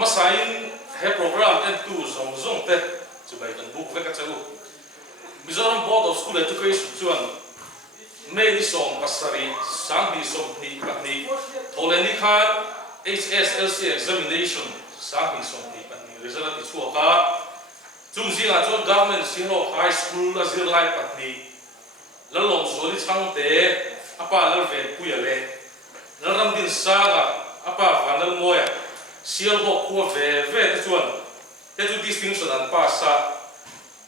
ama sain he program and tu zong zong te chubai kan book ve ka chagu Mizoram Board of School Education chuan May ni som pasari sang ni som ni patni tholeni khan HSLC examination sang ni som ni patni result ti chuaka chungji la chuan government sino high school la zir lai patni lalong zoli changte apa lal ve puyale laram din saga apa fanal moya sial ho ko ve ve chuan te tu distinction an pasa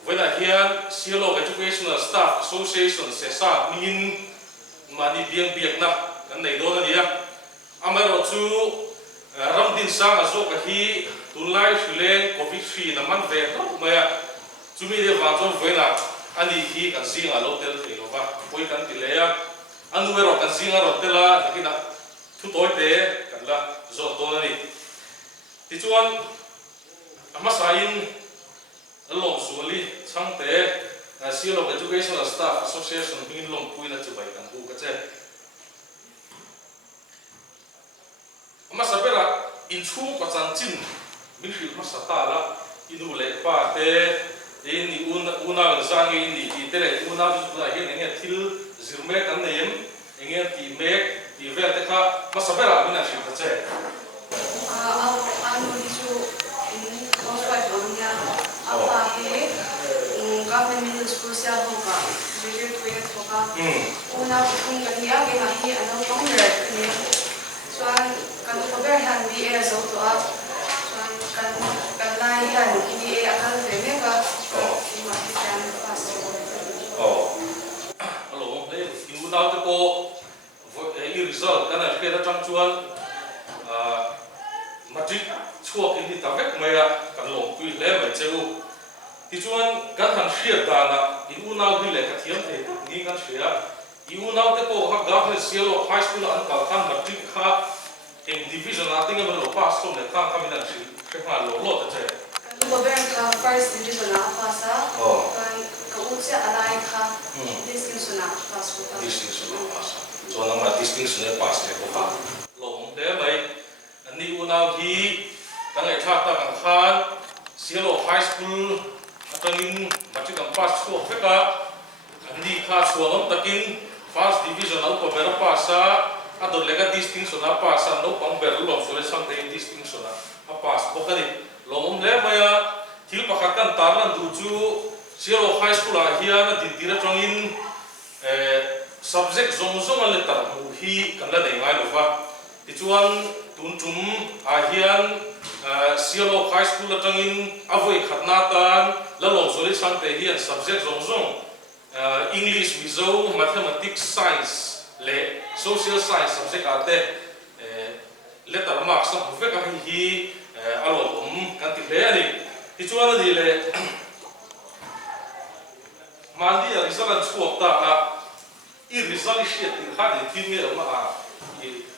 when I hear Sialo Educational Staff Association says, "Min mani biang biak na kan nei do na dia." Amaro chu ramdin sang azo ka hi tunlai filen covid free na man ve no maya chumi de wa chon voina ani hi kan singa local thelo ba poi kan tilea anu ero kan singa rotela nakina thu toy te kan la zo to na ni ti chuan ama sain long suali changte Sialo Educational Staff Association hin long puina chubai kan hu ka che ama sabera in thu ka chanchin min hil ma satala inu le pa te in ni una zangi ni ti tele una na hin nge thil zirme kan nem nge ti mek ti vel te kha ma sabera min a hil ka che anu chu Oswald Bonia apa he government middle school sia hoka junior twin hoka una kung kania ke nahi ano counter kani chuan kan cover han bi e zo to a chuan kan lai han ki e akal ve me ka ma ki kan pass hello le in una te ko e result kana ke da chang chuan matric chuak in ta vek maya kan long tui le mai cheu ti chuan kan han hriat dana in unau hi le ka thiam the ni kan hria i unau te ko ha government Sialo high school an ka kan matric kha em division a tinga lo pass to le ta ka min an hri kha lo lo ta che kan cover ka first division a pasa kan ka utse alai kha distinction a pass ko distinction a pass so na ma distinction e pass le ko ha lo de mai ani unau hi kan ai thak ta kan khan Sialo high school atangin matric am pass ko feka andi kha chuang takin first division al ko ber passa ador lega distinction a passa no pang ber lo so le sang de distinction a pass bokani lomom le maya thil pakhat kan tarlan du chu Sialo high school a hian din tira tangin subject zong zong le tar mu hi kan la nei ngai lo ba ti chuan tun tum a hian Sialo high school atangin avoi khatna tan lalong soli sangte hian subject zong zong English mizo mathematics science le social science subject ate letter marks na ve ka hi alo kan ti le ani ti chuan ni le mandi a result chuak ta na I result sheet in khadi tin nge ma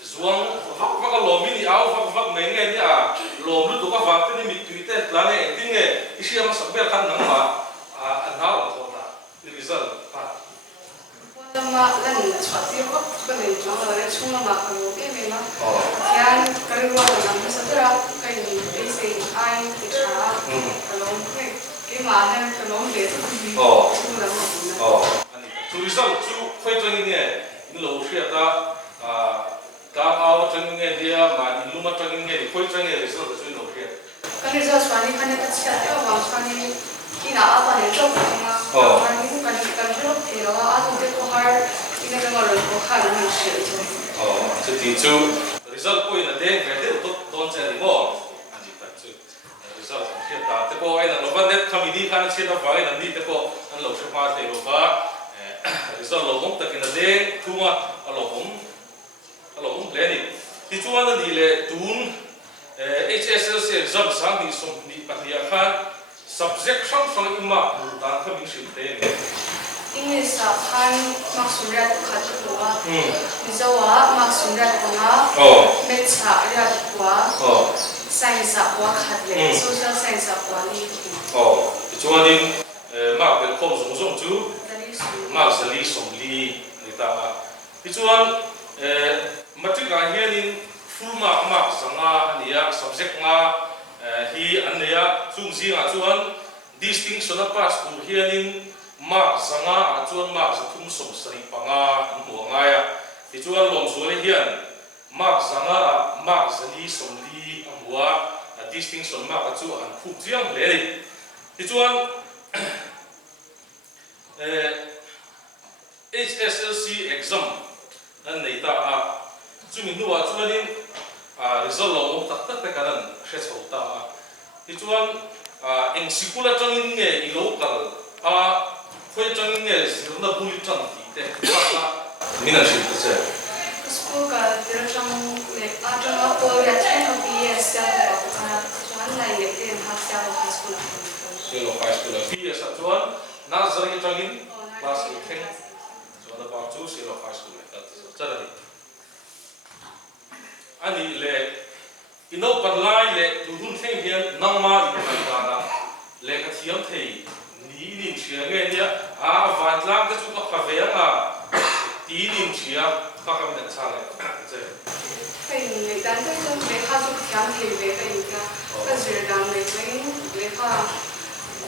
zuang vak lo mini au vak mai nge ni a lo lu to ka vak te ni mi tuite la ne tin nge isi ama sabel kan nang ma na lo to da result ta ma lan chati ko ko nei jo la le chung ma ko ke me ma yan kari ro na ma sa tra kai ni e se ai ti cha lo ke ma na ko lo le ani to result chu khoi tang ni in lo shia da ka au tang nge dia ma ni luma tang nge khoi tang nge result chu lo shia kan result swani kan ta cha ta wa swani kina apa ne chok ma kan ni kan ro te ro a tu te ko har ina ka ro ko kha na shi chu ti chu result ko ina de ve de to don cha ni mo ani ta chu result shia ta te ko ai na lo ban net committee kan che na vai na ni te ko an lo shwa ma te ro ba result lo mong ta kina de thuma alo le ni ti chuan ni le tun HSLC exam sang ni som ni patria khan subject sang ima dan kha min sim te English sa khan maksumrat khat ko mizawa maksumrat ko na maths sa rat ko science sa ko khat le social science sa ko ni ti chuan in ma be khom zong zong chu ma sali som li ni ta ti chuan matric a hian in full mark sanga ania subject nga hi anneya chung zinga chuan distinction a pass school hianin mark zanga chuan mark zathum som sari panga muangaya ti chuan lom zual hian mark zanga mark zali som li amwa distinction mark chu an khu chiang le ni ti chuan HSLC exam an nei ta a chumi nuwa chuanin result lo tak tak te kanan hre chho ta a ti chuan eng sikula changin nge i local a khoi changin nge sirna buli chang ti te ta mina shil te che school ka direction le atanga ko ya chen of PS ya ka chuan lai le te ha sia high school selo high school PS a chuan nazari changin class 8 so da pa chu selo high school ta chara ni ani le ino panlai le tuhun theng hian nangma in paidana le ka thiam thei ni nin chia nge nia a van tlang ka chu ka khaveanga ti nin chia ka ka min chang che thei le dan te chu le kha chu thiam thei ve ka in ka zir dam le le kha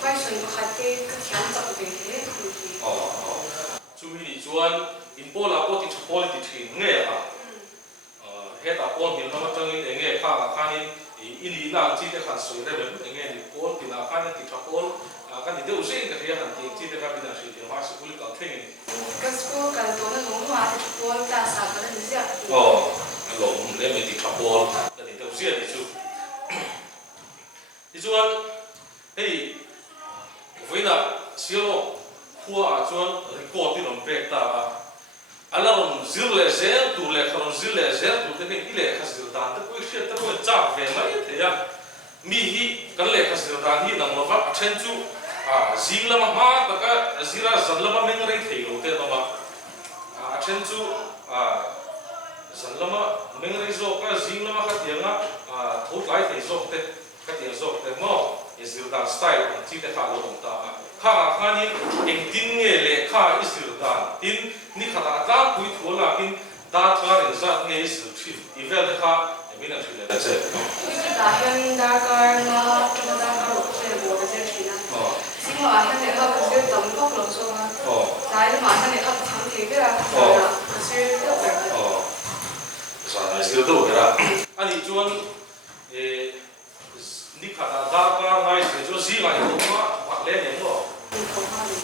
question ko khate ka thiam chak ve he chu mi chuan in pola poti quality thin nge a heta pon hin lama tangin enge kha khanin ini na chi te khan soi re be enge ni pon pina khan ti thapol kan ni deu sei ka ria han ti chi te ka bina sei te ma school ka theng ni ka school ka to na long ma te pon ta sa ka ni sia lo le me ti thapol ka ni deu sei ni chu ti chuan hei voina sio khua chuan record ti lom pek ta alaron zirle zer tu le kharon zirle zer tu te ke ile khasir dan te ko shit te ko cha ve mai the ya mi hi kan le khasir dan hi nang lo va chen chu zingla ma ta ka zira zanla ma meng rei thei lo te no ma chen chu zanla ma meng rei zo ka zingla ma kha tianga thot lai thei zo te ka tiang zo te mo zir dan style chi te kha lo ta kha khani eng tin nge le kha isir dan tin ni khata ta pui thola kin da tra rin sa nge isir thi ivel kha emina thile da che da hen da kar na da kar se bo da je thina sima han ne kha ka se tam pok lo so ma dai ma han ne kha thang the be ra ka se te ba sa na isir do gara ani chuan ni khata da kar ngai se jo zi lai ko ma le ne mo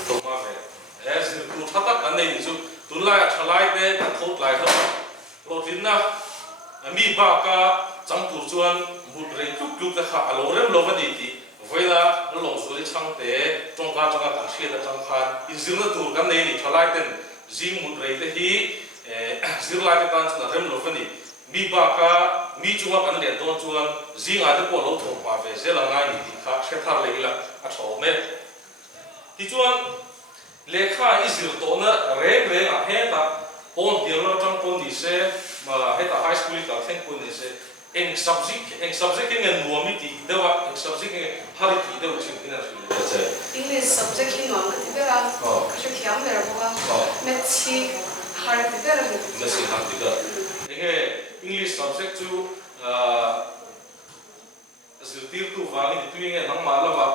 to ma ve as tu thata kan nei chu tunlai thalai te kan thot lai tho protein na mi ba ka chamtur chuan mut rei tuk tuk ta kha alo rem lo vani ti voila lo long su le chang te tongka changa kan hria da chang khan in zirna tur kan nei ni thalai ten zing mut rei te hi zirlai te tan chuna rem lo vani mi ba ka mi chunga kan le don chuan zinga te ko lo thok pa ve zela ngai ni ti kha she thar le ila a tho me ti chuan lekha izir to na reng reng a he ta pon tirlo tang pon ni se ma he ta high school ka theng pon ni se eng subject ngen nuami ti dewa eng subject nge hari ti dewa chin ina se English subject in one ti be ra ka she khiam be ra ba math chi har ti be ra na si han ti da enge English subject chu zirtir tu wali ni tu nge nang ma la ba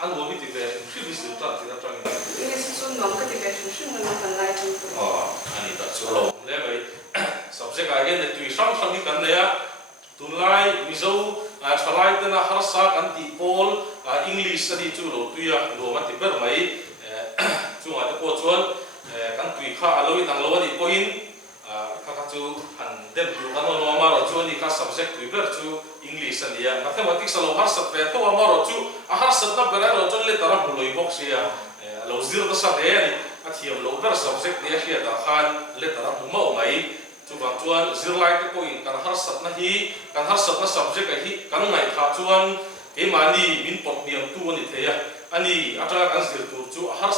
an nuami ti be shi bi zir ta ti da tang English chu nom ka ti be shi na kan lai tu ani ta chu lo le mai subject a gen tu sam sam ni kan ya tunlai mizo thalai te na har sa kan ti pol English study chu lo tu ya lo ma ti ber mai chu ma te ko chuan kan tui kha aloi nang lo ni ko in kha chu han dem tu kan lo ma ro chu ni ka subject tu ber chu English ani ya mathematics lo har sat pe to ma ro chu a har sat na ber ro chon le tara loi box ya lo zir da sa de ani a thiam lo ber subject ne hria da khan le tara mo mai chu bang chuan zirlai te ko in kan har sat na subject a hi kan ngai kha chuan e mani min pot niam tu ani theya ani atra kan zir tur chu har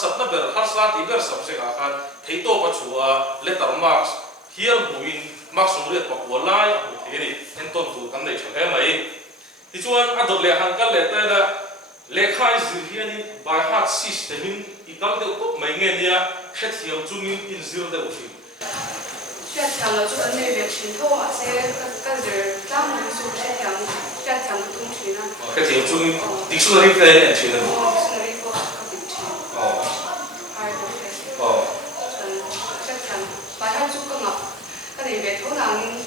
sat na ber har sat i ber subject a khan thei to pa chua letter marks here buin marks umre pa ko lai a theri en ton tu kan nei chhe mai ti chuan a dot le han kal le ta da lekha zir hiani by heart system in i kal de ko mai nge nia khet hiam chungin in zir de uthi Xuyên thẳng là chỗ này việc truyền thâu ạ sẽ các giờ tam một số sẽ thẳng xuyên thẳng tung truyền cái thiệp chung dictionary thế anh chị nên dictionary ko kapit chi ai do thế 전 시작한 말할 조금 근데 이게 돈 아닌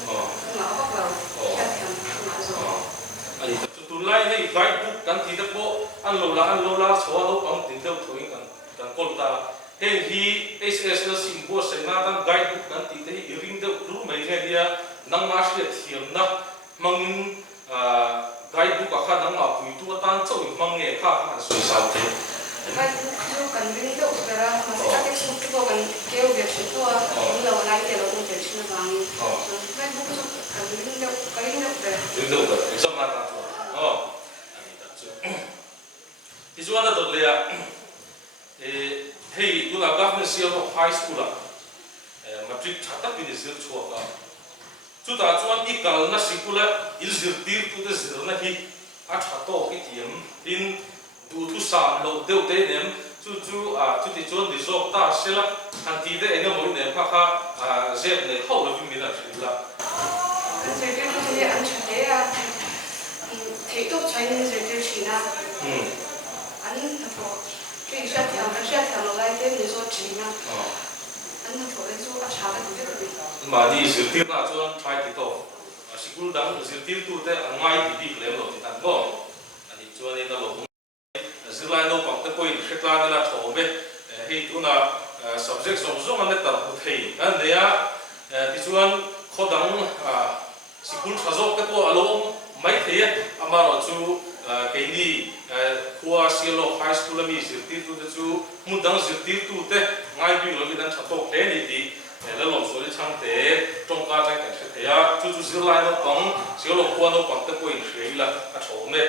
나가고 시작한 그래서 아니 tunlai này guidebook kan thi được bộ an lâu la số lâu bằng tính theo thôi kan call ta hey hi SSL symbol sẽ na tan guidebook kan thi thế ring được lu mấy ngày dia nang ma sẽ thiam na mangin guidebook akha nang ma pui tu tan chau mang nge kha kan soi sao thế guidebook jo kan ring được opera mà sẽ các cái số kan kêu việc số tua cũng lâu nay kêu cũng việc số bằng guidebook jo kan ring được ring được exam na ta thì chúng ta được là hey tu là government seal of high school matric chata pin zir chua ka chu ta chuan I kal na sikula il zir tir tu te zir na hi a thato ki tiam in du tu sam lo deu te nem chu ti chuan di zok ta sela han ti de enga moi ne kha zep ne ho lo vi mi na la zir tir tu te an chate ya thế tốt cho nên zir tir china anh thằng cái sẽ theo nó lại cái lý do chính là anh thằng cái số áp trả cái gì mà đi dự tiết là cho try thì tốt school đang dự tiết tu thế ngay thì đi làm rồi thì thành công anh cho nên là lúc dự lại nó bằng cái point khác là là thổ bé hay tu là subject sống anh ấy tập thầy anh đấy thì cho anh khó đắng school khá dốc cái bộ alo mấy thế mà rồi chú cái đi qua Cielo High School mi zir tir tu te chu mun dang zir tir tu te ngai bi lo mi dan thato hle ni ti la lom so li chang te tong ka chang kan the ya chu zir lai no pang Cielo kwa no pang te ko in hrei la a tho me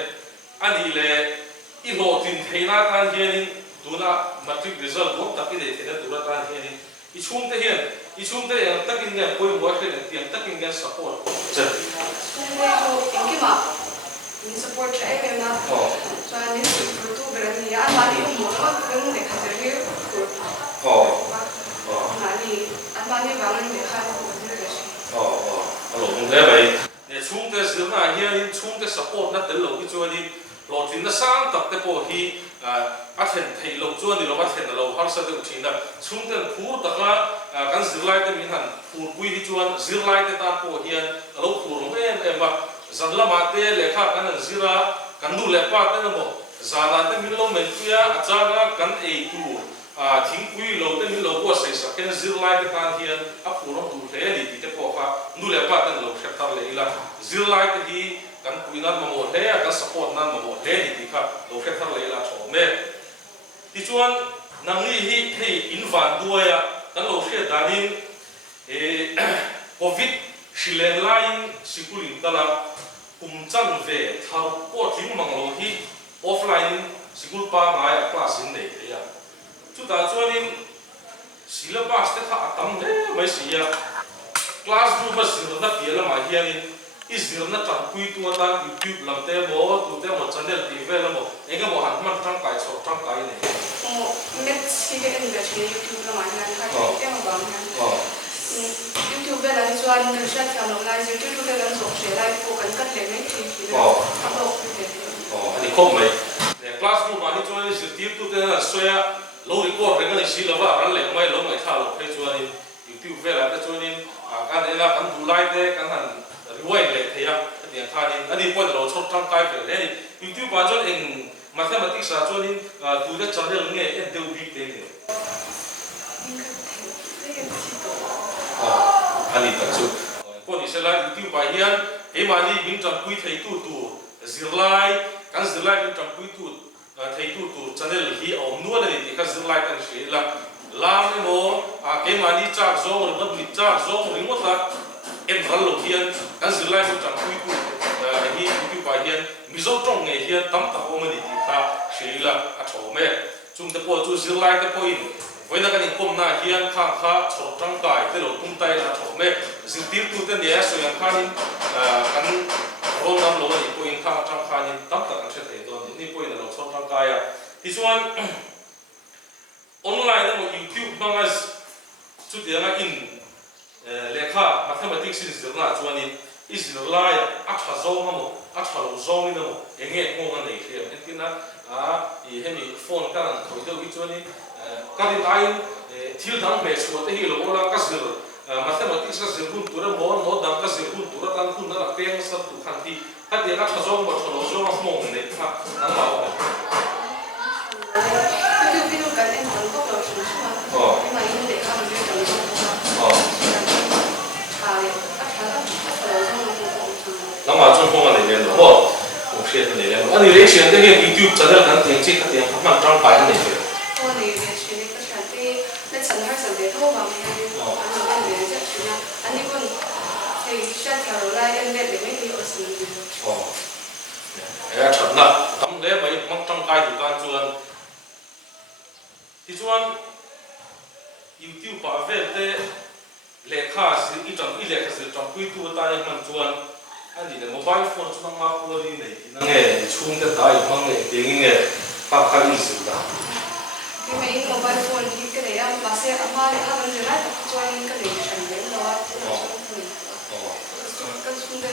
ani le I lo tin theina kan hian tu na matric result bo taki de thena tu ra kan hian I chum te yang takin ngan koi mo hle tiang takin ngan support cha cái mà mình support cho em na cho nên sự tu về thì anh bạn đi một lúc cũng để khai giới mà đi anh bạn đi vào anh để khai một cái gì alo không thế vậy để chúng ta sớm là hiện chúng ta support nó tới lâu cái chỗ đi lâu thì nó sang tập cái bộ thì hiện thấy lâu chỗ đi lâu hiện là lâu har sa được chỉ là chúng ta phù tập là cái giữ lại cái mình hẳn phù quy thì chỗ giữ lại cái ta bộ hiện lâu phù rồi em mà dân là mà thế lệ khác cái này zira cái đủ lệ part thế là một zana thế mình lâu mình kia achaga cái ấy tu thính quý lâu thế mình lâu qua xây sắc cái zira lại cái tan hiền áp phù nó đủ thế thì cái bộ khác đủ lệ part thế lâu khép thar lệ là zira lại cái thì cái quý nó mà một thế cái support nó mà một thế thì khác lâu khép thar lệ là chỗ mẹ thì chuan năng li hi thì in van đuôi cái lâu khép danin covid Chilen line sikulin tala kumchan ve thau po thing manglo hi offline sikul pa ngai class in nei ya chu ta chuanin syllabus te kha atam le mai sia classroom ba sir na piala ma hianin izir na tan pui tu ta YouTube lam te mo tu te mo channel tv la mo enga mo han man tang kai so tang kai nei net si ke en ga chi YouTube la ma hian kha te mo bang hian YouTube là đi cho anh sẽ theo nó lại rồi YouTube cái lần rồi sẽ lại cố gắng cắt lấy mấy thì nó học như thế anh không mấy classroom mà đi cho anh sẽ tiếp tục thế là xoay lâu đi qua cái này xí là vợ anh lấy mấy lâu mấy thao được thế cho anh YouTube về là cái cho anh cái này là cái đủ lại thế cái hàng rewind lại thế à điện thoại anh đi qua rồi chốt trang cái về đấy YouTube mà cho anh mathematics cho anh tu cái channel nghe em đều biết thế này anh đi tập trung, còn đi xem lại YouTube bài hiền, cái mà đi mình chọn quy thầy tu, zir lại, cái zir lại mình chọn quy thầy tu channel hi ông nuôi này thì cái zir lại cái gì là làm cái mô, cái mà đi chặt gió, rồi mất bị chặt gió, rồi mất là em vẫn lâu hiền, cái zir lại mình chọn quy hi YouTube bài hiền, mình dấu trong ngày hiền, tắm tập ông mình thì ta chỉ là chỗ mẹ, chúng ta có chú zir lại cái point với nó cái công na hiền khang khá sổ trăng cài tới đầu tung tay là thổ mẹ dự tiếp tu tên nhé số yang khan cái rong nam lô này coi khang trăng khan in tắm tất cả sẽ thấy đó những coi là đầu sổ trăng cài thì xuân online nó một YouTube bằng chút tiếng in lệ kha mathematics is là chuan in Israel athazong amo athalo zong ino enge ngonga nei khia entina I hemi phone karan khoido ichoni kali ai thil dang me chu te hi lo ola kasir mathematics ka zirgun tura mo dang ka zirgun tura tan kun na peng sab tu khanti hadi na thazong ba thalo zong mo nei kha nang ma o Video kan em vẫn có đồ sử dụng nhưng mà in để không được sử dụng nang ma chung phong nei len lo mo khia nei len ani le chen te he YouTube channel kan theng chi ka te man tang pai nei fe ko nei ve chi ne ka chan te le chan har san de tho ma me ani kan le ja chi na ani kon te sha Caroline en le me ni o sin ni chặt nè tấm lẽ mấy mắc trong tay của can chuan thì chuan YouTube bảo vệ thế lệ khá sự ít trong ít lệ khá sự trong quy tu ta những mình chuan anh đi đến mobile phone chúng ta mang qua đi này năng nghe chung cái tai mang nghe tiếng nghe phát khai ý sự đó khi mà in mobile phone thì cái này em bác sĩ em nói là mình chỉ nói chuan cái này chẳng đến đâu cái chung cái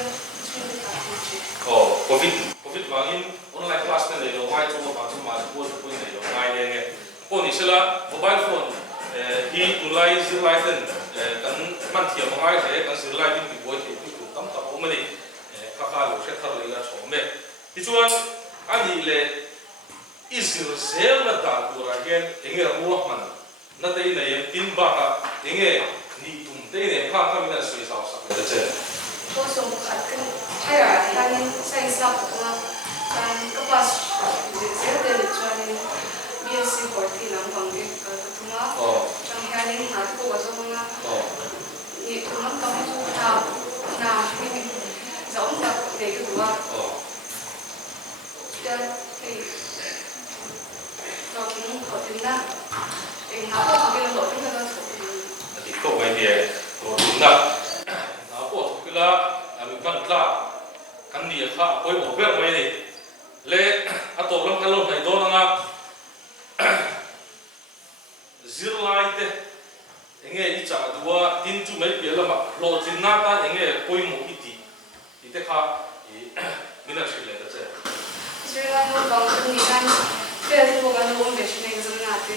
Covid vangin online class này lo mai cho mà chúng mà buôn này lo mai đây nghe cô ni sila mobile phone hi tulai zir lai ten kan man thiam ngai the kan zir lai tin ki boy the ki tam ta o mani kha kha lo se thar le ya chom me ti chuan ani le izir zel na ta dura gen enge ro man na te na yem tin ba ka enge ni tum te ne kha kha mina sui sao sak le che tôi sống khát cái hay là thì anh xây xong mà kan các bác sẽ đến cho nên BSc của thì làm bằng cái thùng á trong khi anh nói cô có trong á thì thùng nó có chút nào thì giống đặc để cái thùng á thì nó cũng có tính năng thì nó có cái lỗi chúng ta có thì cô mấy thì có tính năng ko kila ami kan tla kan ni kha koi bo ber mai ni le ato lam kan lo nai do na zir lai te enge I cha duwa tin chu mai pe lama lo chin na ta enge koi mo iti te kha mina shi le da che zir lai no bang kan ni kan pe tu bo kan lo be shi ne zan na te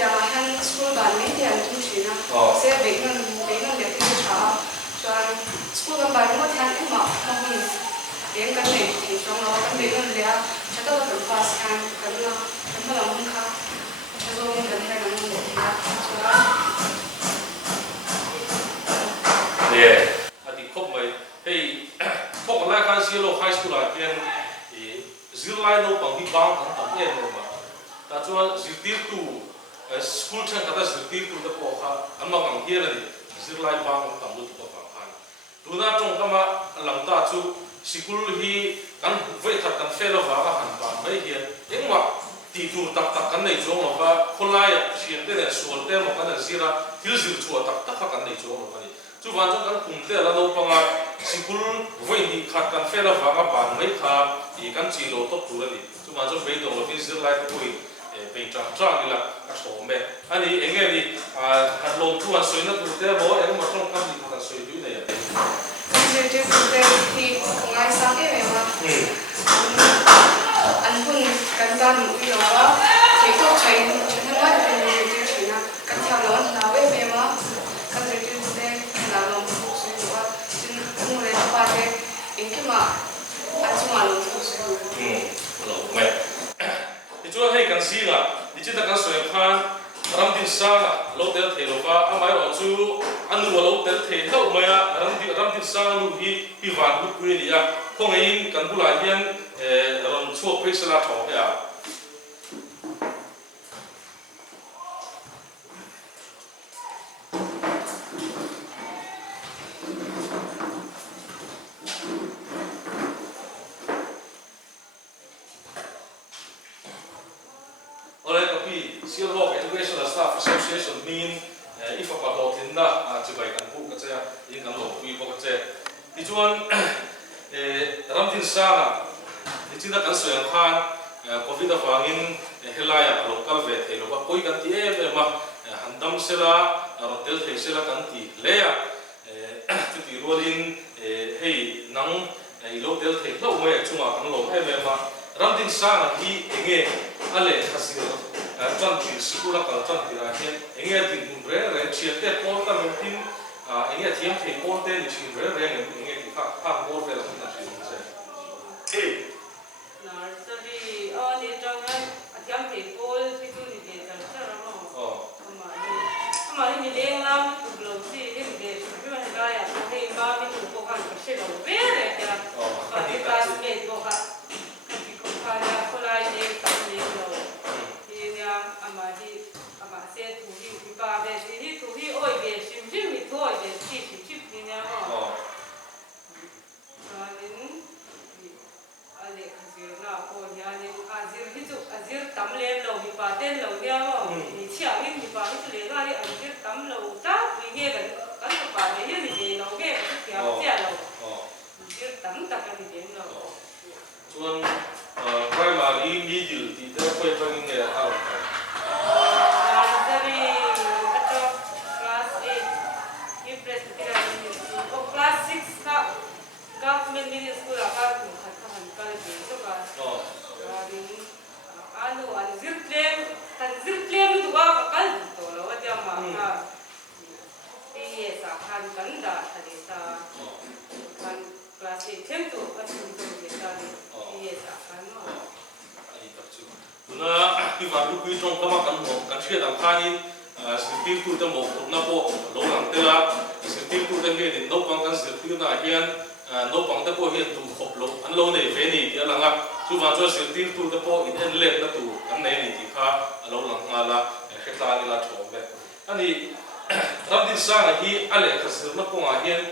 ya han school ban ne ya tu shi na se be ngan de ti cha school kan bài nó thay cái mỏ nó hơn tiếng cái này thì trong nó cái này hơn là chắc là phải pass kan cái nó làm không khá cho nên mình phải làm được thì yeah thì không mấy hey không lại kan silo high school là cái thì zero line nó bằng cái bang thằng thằng em mà ta cho zero tier tu school chẳng có zero tier tu đó có khá anh mà bằng kia là zero line bang thằng lu tu tuna trong kama lang ta chu sikul hi kan voi that kan felo wa ka han ba mai hian engwa ti tu tak tak kan nei chong lo ka kholai sian te ne sol te mo kan zira thil zir chu tak tak kan nei chong lo ka ni chu wan chong kan kum te la lo panga sikul voi hi khat kan felo wa ka ba mai kha I kan chi lo to tu la ni chu wan chong be do lo fi zir lai ko i pe tra ni la ka so me ani enge ni kan lo tu an soina tu te bo eng ma chong kan ni kan soi du nei Jadi kita di pengai sang ini memang anpun kantan itu apa itu cair cuma di China kan kalau nawe memang kan jadi kita dalam buku itu apa jadi mulai apa deh ini mah cuma buku itu lo me itu hai kan sih lah di cerita kan soal kan ram tin sang lo tel thei lo pa amai ro chu anu lo tel thei thau maya ram tin sang lu hi van bu ku ni ya khong ai kan bula hian ron chuak pe sala tho ya Staff Association mean if a part in na chibai kan pu ka cha in kan lo pi bo ka che ti chuan ram tin sa ni chin da kan so yang khan covid awangin helaya local ve the lo ba koi kan ti e ma handam sela rotel the sela kan ti le ya ti rolin hei nang lo del the lo me chunga kan lo em ma ram din sa na hi enge ale khasir chan ti sikula kal chan ti ra hian enge din mun re chian te pon ta men tin enge thiam thei pon te ni chin re enge ki kha mor ve la na chin se nursery ni jangan thiam thei pol ti tu ni de chan cha ra mo ama ni leng lam tu lo si ni de tu ma ga ya hei ma mi tu ko kan ka she lo ve re ya ka ti classmate ko ka ki ko ka ya ko lai de ka ni lo ni ya ama se tu hi ba ve si ni tu hi oi ve sim sim mi tu oi ve si si ni ya mo azir tam lem lo mi pa ten lo nia mo ni chia ni mi pa ni le ga ni azir tam lo ta wi nge kan pa ne ye ni lo ge ka chia lo azir tam ta ka ni den lo chuan primary middle ti te khoi tang nge a nursery ato class 8 you presbyterian school class 6 ka government middle school ka ku kha han ka ni so ka anu anjir claim itu apa kal itu loh wajah maka iya sakan kanda tadi sa kan kelas itu tu macam tu kita iya sakan no ani tak cu tuna ki va lu ki trong kama kan mo kan che dam khanin sirtir tu ta mo na po lo lang te la sirtir tu ta nge ni no pang kan sirtir na hian no pang ta po hian tu khop lo an lo nei ve ni ti langa chu va cho sirtir tu ta po in en lem na tu an nei ni ti kha alo lang nga la kheta ni la thom be ani ram din sa na hi ale khasir na po nga hian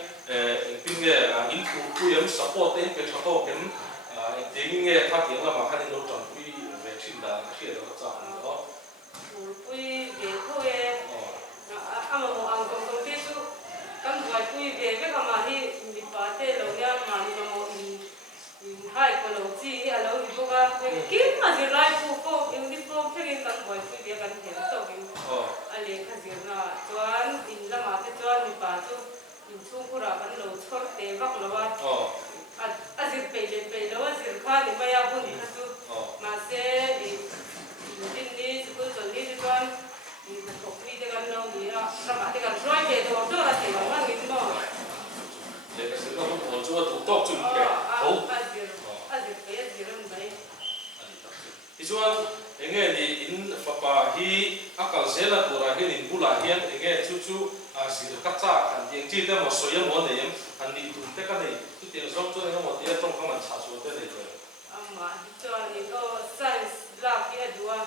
ping nge in pu yam support te pe tha to ken te nge kha ti la ma kha ni lo tam pi ve chin da khia da cha no pui về thôi ama mo ang kong kong tesu kan buat pui về cái mà đi đi pa te lo ya mà đi mo hai ko lo chi alo di ko ka kim ma ji lai ko uniform thengin kan buat pui về kan hem to kim ale kha ji na chuan in la ma te chuan ni pa chu in chung ko ra kan lo chor te vak lo wa azir pe lo azir kha ni ma ya bun kha chu ma se din ni school to ni chuan ni ko kri de kan lo ni a ra te kan roi ke do ra te ma ngin mo le ka sir na ko chu tu tok chu ke ho azir pe azir an bai ichuan enge ni in papa hi akal zela tura hi in bula hian enge chu chu sir ka cha kan tiang chi te mo soyam mo nei an ni tum te ka nei tu tiang zom chu ne mo te tong khaman cha chu te nei ko ama chuan ni o science lab ki adua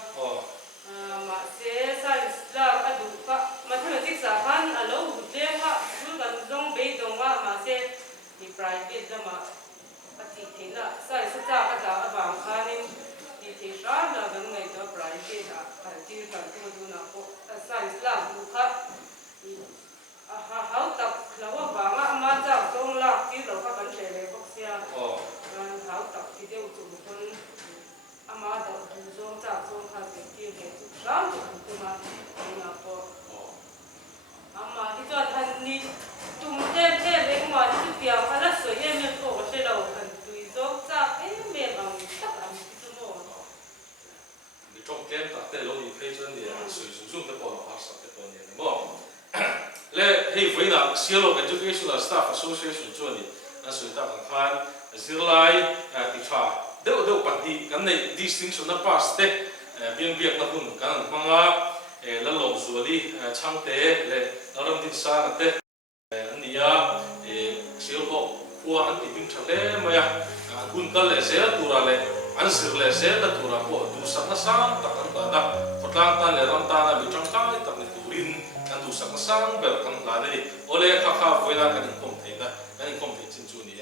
ma se science lab adu ka mathematics a khan alo le ha su kan zong be dong wa ma se ni private da ma ati thina science ta ka ta abang khanin di the sha na gan ngai to private a ka ti kan tu du na ko science lab du kha how tak lawa ba ma cha song lab ti lo ka kan chele bok sia how tak ti de u tu ton ama da du zong cha zong kha ti ti he tu ram tu ma na ko ama ti cho than ni tum te le ma ti pia khala so ye me ko se lo kan tu zong cha me bang tak am ti tu mo ni trong kem ta te lo ni phei chuan ni sui su su te po lo ha sa te po ni mo le hei voi na Seoul Educational Staff Association chuan ni na sui ta kan khan zirlai ti tha deu pati kan nei distinction na pass te biang na hun kan manga la long zuali chang te le ram din sa na te ania Seoul ko khua an ti ping thale maya kun kal le se tura le an sir le se la tura ko du sa na sang tak an ta da khotlang ta le ram ta na bi chang ta tak ni turin kan du sa na sang ber kan la ni ole kha voina kan kom the na kan kom the chin chu ni